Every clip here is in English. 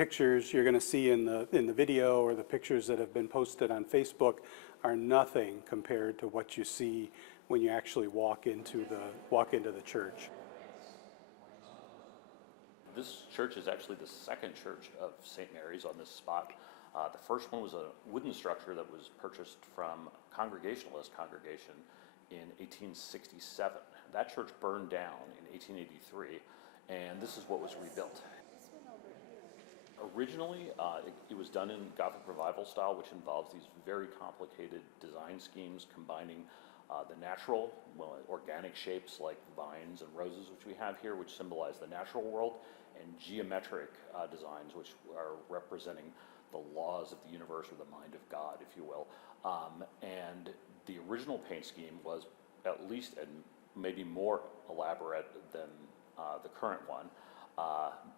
pictures you're going to see in the video or the pictures that have been posted on Facebook are nothing compared to what you see when you actually walk into the church. This church is actually the second church of St. Mary's on this spot. The first one was a wooden structure that was purchased from a Congregationalist congregation in 1867. That church burned down in 1883, and this is what was rebuilt. Originally, it was done in Gothic Revival style, which involves these very complicated design schemes combining the natural, organic shapes like vines and roses, which we have here, which symbolize the natural world, and geometric designs, which are representing the laws of the universe or the mind of God, if you will. And the original paint scheme was at least and maybe more elaborate than the current one.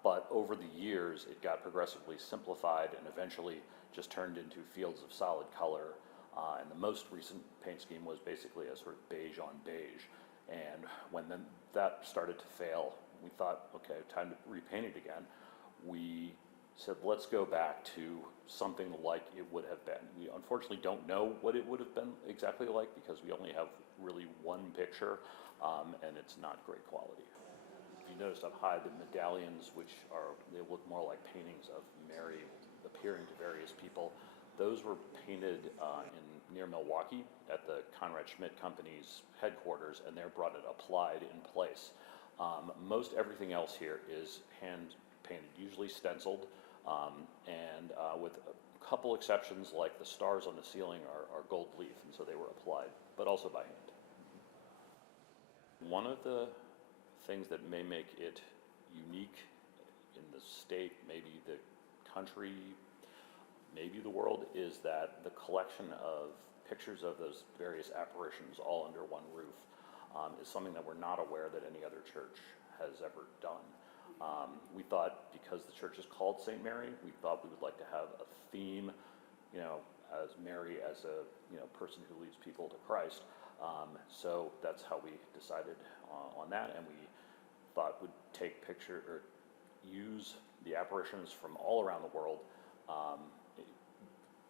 But over the years, it got progressively simplified and eventually just turned into fields of solid color. And the most recent paint scheme was basically a sort of beige on beige. And when that started to fail, we thought, okay, time to repaint it again. We said, let's go back to something like it would have been. We unfortunately don't know what it would have been exactly like because we only have really one picture, and it's not great quality. If you notice up high, the medallions, they look more like paintings of Mary appearing to various people. Those were painted near Milwaukee at the Conrad Schmidt Company's headquarters, and they're brought it applied in place. Most everything else here is hand painted, usually stenciled, and with a couple exceptions, like the stars on the ceiling are gold leaf, and so they were applied, but also by hand. One of the things that may make it unique in the state, maybe the country, maybe the world, is that the collection of pictures of those various apparitions all under one roof is something that we're not aware that any other church has ever done. We thought, because the church is called St. Mary, we thought we would like to have a theme, as Mary as a person who leads people to Christ. So that's how we decided on that, and we thought we'd take use the apparitions from all around the world,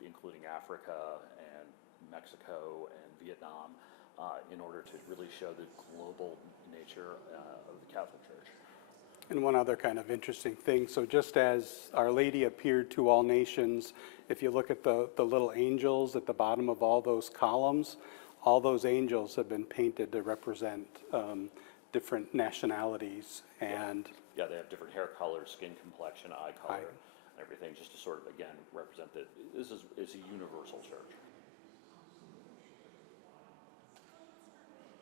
including Africa and Mexico and Vietnam, in order to really show the global nature of the Catholic Church. And one other kind of interesting thing, so just as Our Lady appeared to all nations, if you look at the little angels at the bottom of all those columns, all those angels have been painted to represent different nationalities. And yeah, they have different hair colors, skin complexion, eye color, and everything, just to sort of, again, represent that it's a universal church.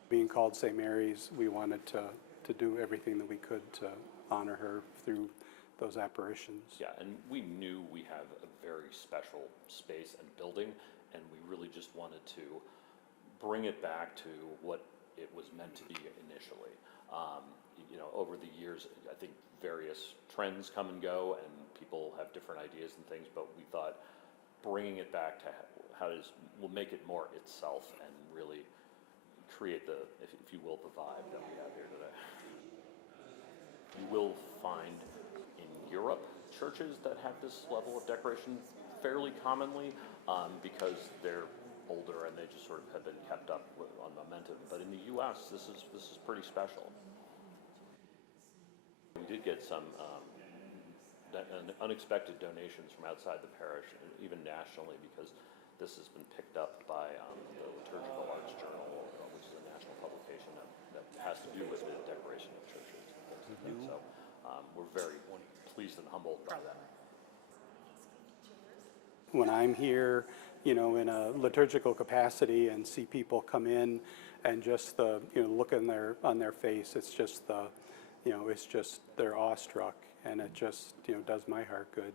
Being called St. Mary's, we wanted to do everything that we could to honor her through those apparitions. Yeah, and we knew we have a very special space and building, and we really just wanted to bring it back to what it was meant to be initially. Over the years, I think various trends come and go, and people have different ideas and things, but we thought bringing it back to will make it more itself and really create the, if you will, the vibe that we have here today. You will find in Europe churches that have this level of decoration fairly commonly because they're older and they just sort of have been kept up on momentum. But in the U.S., this is pretty special. We did get some unexpected donations from outside the parish, and even nationally, because this has been picked up by the Liturgical Arts Journal, which is a national publication that has to do with the decoration of churches and things like that. So we're very pleased and humbled by that. When I'm here, in a liturgical capacity and see people come in and just the, look on their face, it's just they're awestruck, and it just, does my heart good.